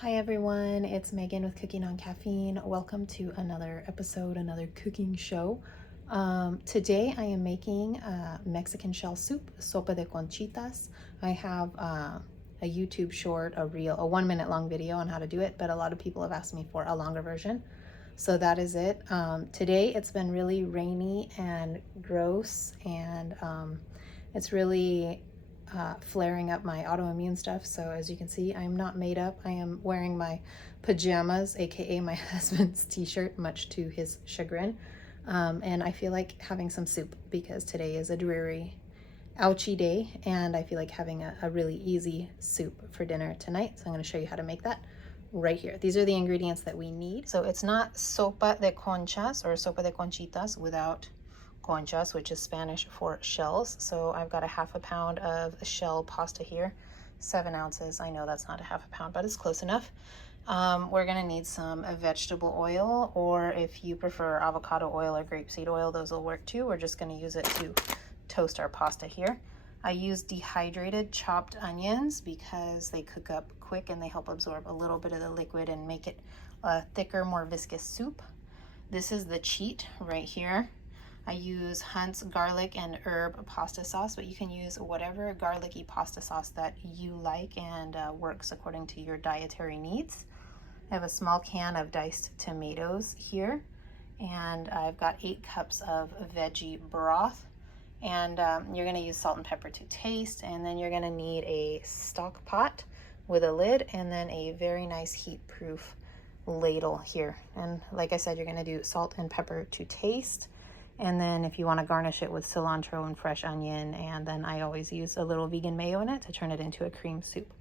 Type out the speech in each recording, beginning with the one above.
Hi everyone, it's Megan with Cooking on Caffeine. Welcome to another episode, another cooking show. Today I am making Mexican shell soup, Sopa de Conchitas. I have a YouTube short, a 1-minute long video on how to do it, but a lot of people have asked me for a longer version. So that is it. Today it's been really rainy and gross, and it's really flaring up my autoimmune stuff. So as you can see, I'm not made up. I am wearing my pajamas, aka my husband's t-shirt, much to his chagrin. And I feel like having some soup because today is a dreary, ouchy day, and I feel like having a really easy soup for dinner tonight. So I'm going to show you how to make that right here. These are the ingredients that we need. So it's not sopa de conchas or sopa de conchitas without conchas, which is Spanish for shells. So I've got a ½ pound of shell pasta here, 7 ounces. I know that's not a ½ pound, but it's close enough. We're gonna need some vegetable oil, or if you prefer avocado oil or grapeseed oil, those will work too. We're just gonna use it to toast our pasta here. I use dehydrated chopped onions because they cook up quick and they help absorb a little bit of the liquid and make it a thicker, more viscous soup. This is the cheat right here. I use Hunt's garlic and herb pasta sauce, but you can use whatever garlicky pasta sauce that you like and works according to your dietary needs. I have a small can of diced tomatoes here, and I've got 8 cups of veggie broth. And you're going to use salt and pepper to taste, and then you're going to need a stock pot with a lid and then a very nice heat-proof ladle here. And like I said, you're going to do salt and pepper to taste. And then if you want to garnish it with cilantro and fresh onion, and then I always use a little vegan mayo in it to turn it into a cream soup.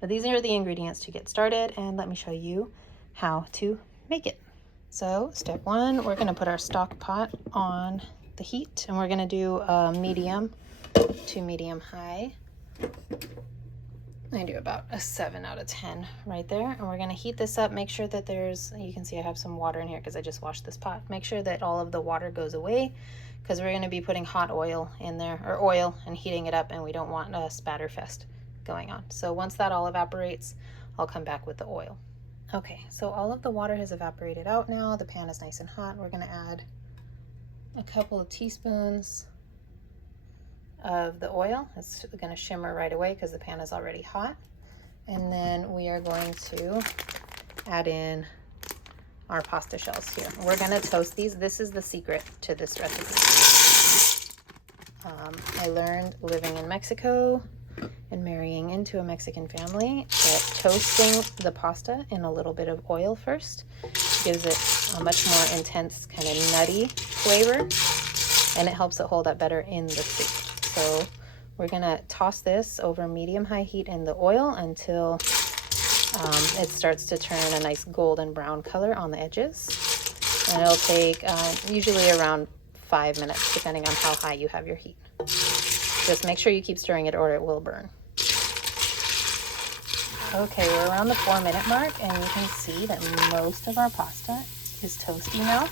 But these are the ingredients to get started, and let me show you how to make it. So step 1, we're going to put our stock pot on the heat, and we're going to do a medium to medium high. I do about a 7 out of 10 right there. And we're going to heat this up. Make sure that you can see I have some water in here because I just washed this pot. Make sure that all of the water goes away because we're going to be putting hot oil in there, or oil, and heating it up, and we don't want a spatter fest going on. So once that all evaporates, I'll come back with the oil. Okay, so all of the water has evaporated out now. The pan is nice and hot. We're going to add a couple of teaspoons of the oil. It's going to shimmer right away because the pan is already hot. And then we are going to add in our pasta shells here. We're going to toast these. This is the secret to this recipe. I learned living in Mexico and marrying into a Mexican family that toasting the pasta in a little bit of oil first gives it a much more intense kind of nutty flavor, and it helps it hold up better in the soup. So we're going to toss this over medium-high heat in the oil until it starts to turn a nice golden brown color on the edges. And it'll take usually around 5 minutes, depending on how high you have your heat. Just make sure you keep stirring it or it will burn. Okay, we're around the 4-minute mark, and you can see that most of our pasta is toasty now.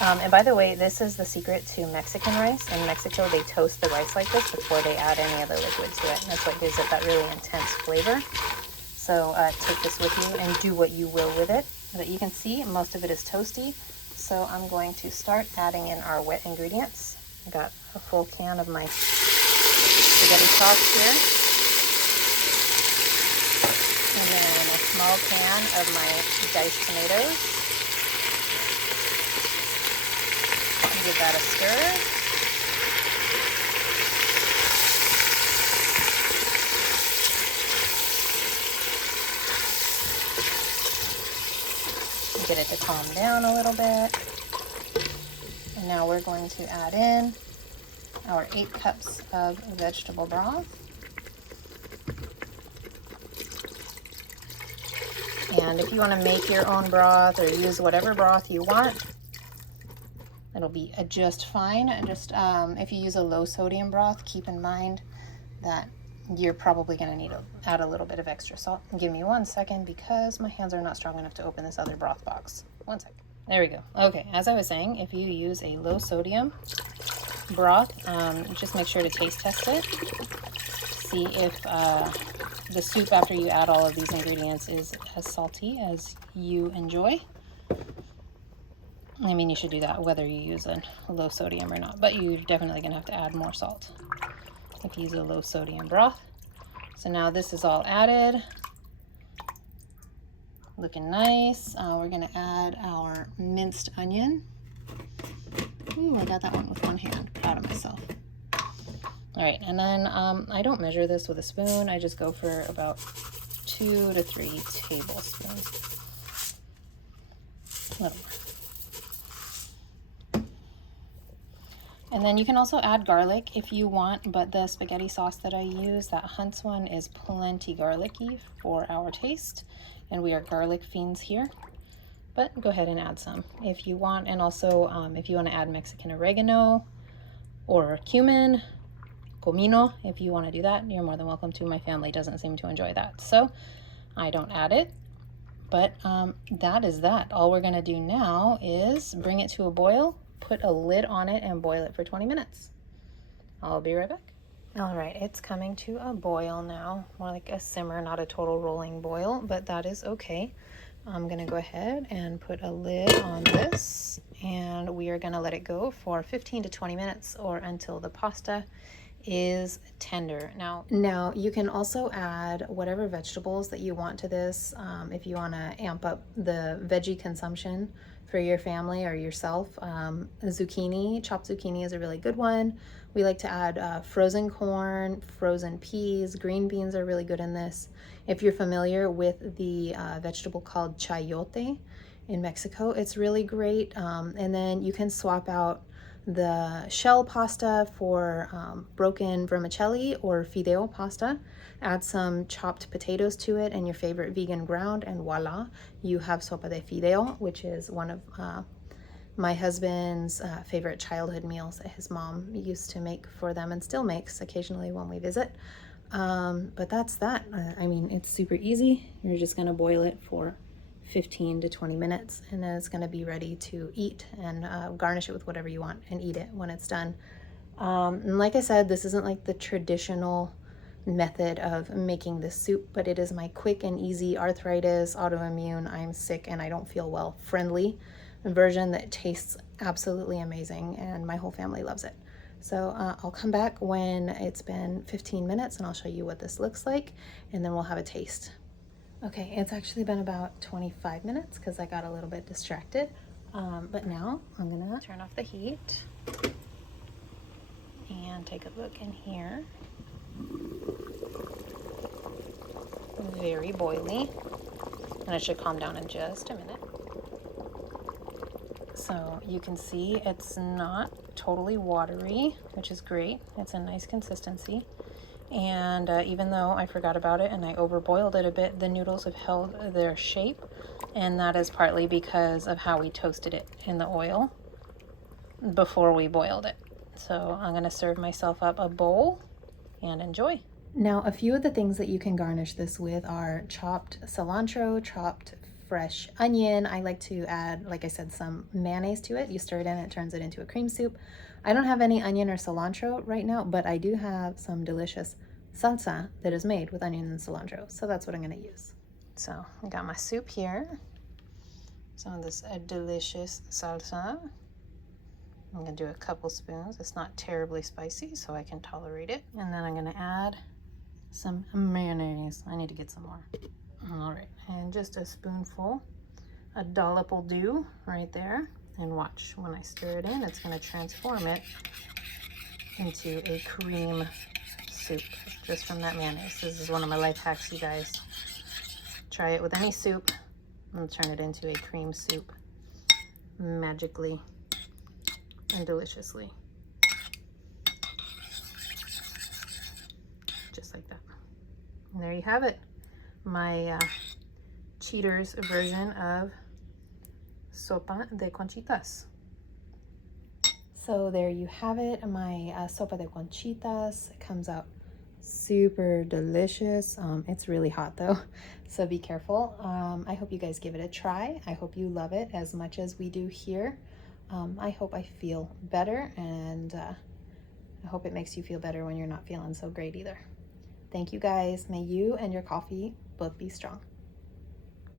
And by the way, this is the secret to Mexican rice. In Mexico, they toast the rice like this before they add any other liquid to it. And that's what gives it that really intense flavor. So take this with you and do what you will with it. But you can see most of it is toasty. So I'm going to start adding in our wet ingredients. I got a full can of my spaghetti sauce here. And then a small can of my diced tomatoes. Give that a stir. Get it to calm down a little bit. And now we're going to add in our 8 cups of vegetable broth. And if you want to make your own broth or use whatever broth you want, it'll be just fine. Just if you use a low sodium broth, keep in mind that you're probably going to need to add a little bit of extra salt. Give me 1 second because my hands are not strong enough to open this other broth box. 1 second. There we go. Okay, as I was saying, if you use a low sodium broth, just make sure to taste test it. See if the soup after you add all of these ingredients is as salty as you enjoy. I mean, you should do that whether you use a low sodium or not, but you're definitely gonna have to add more salt if you use a low sodium broth. So now this is all added, looking nice. We're gonna add our minced onion. Ooh, I got that one with one hand, proud of myself. All right, and then I don't measure this with a spoon. I just go for about 2 to 3 tablespoons. A little more. And then you can also add garlic if you want, but the spaghetti sauce that I use, that Hunt's one, is plenty garlicky for our taste, and we are garlic fiends here. But go ahead and add some if you want, and also if you want to add Mexican oregano or cumin, comino, if you want to do that, you're more than welcome to. My family doesn't seem to enjoy that, so I don't add it. But that is that. All we're going to do now is bring it to a boil, put a lid on it, and boil it for 20 minutes. I'll be right back. All right, it's coming to a boil now, more like a simmer, not a total rolling boil, but that is okay. I'm gonna go ahead and put a lid on this, and we are gonna let it go for 15 to 20 minutes or until the pasta is tender. Now you can also add whatever vegetables that you want to this. If you want to amp up the veggie consumption for your family or yourself, zucchini, chopped zucchini is a really good one. We like to add frozen corn, frozen peas, green beans are really good in this. If you're familiar with the vegetable called chayote in Mexico, it's really great. And then you can swap out the shell pasta for broken vermicelli or fideo pasta. Add some chopped potatoes to it and your favorite vegan ground, and voila, you have sopa de fideo, which is one of my husband's favorite childhood meals that his mom used to make for them and still makes occasionally when we visit. But that's that. I mean, it's super easy. You're just gonna boil it for 15 to 20 minutes, and then it's going to be ready to eat, and garnish it with whatever you want and eat it when it's done. And like I said, this isn't like the traditional method of making this soup, but it is my quick and easy arthritis, autoimmune, I'm sick and I don't feel well friendly version that tastes absolutely amazing, and my whole family loves it. So I'll come back when it's been 15 minutes and I'll show you what this looks like, and then we'll have a taste. Okay, it's actually been about 25 minutes because I got a little bit distracted. But now I'm gonna turn off the heat and take a look in here. Very boily, and it should calm down in just a minute. So you can see it's not totally watery, which is great. It's a nice consistency. And even though I forgot about it and I overboiled it a bit, the noodles have held their shape, and that is partly because of how we toasted it in the oil before we boiled it. So I'm gonna serve myself up a bowl and enjoy. Now, a few of the things that you can garnish this with are chopped cilantro, chopped fresh onion. I like to add, like I said, some mayonnaise to it. You stir it in, it turns it into a cream soup. I don't have any onion or cilantro right now, but I do have some delicious salsa that is made with onion and cilantro. So that's what I'm gonna use. So I got my soup here. Some of this delicious salsa. I'm gonna do a couple spoons. It's not terribly spicy, so I can tolerate it. And then I'm gonna add some mayonnaise. I need to get some more. All right, and just a spoonful. A dollop will do right there. And watch, when I stir it in, it's gonna transform it into a cream soup just from that mayonnaise. This is one of my life hacks, you guys. Try it with any soup and turn it into a cream soup magically and deliciously. Just like that. And there you have it. My cheaters version of Sopa de Conchitas. So there you have it, my Sopa de Conchitas. It comes out super delicious. It's really hot though, so be careful. I hope you guys give it a try. I hope you love it as much as we do here. I hope I feel better, and I hope it makes you feel better when you're not feeling so great either. Thank you guys. May you and your coffee both be strong.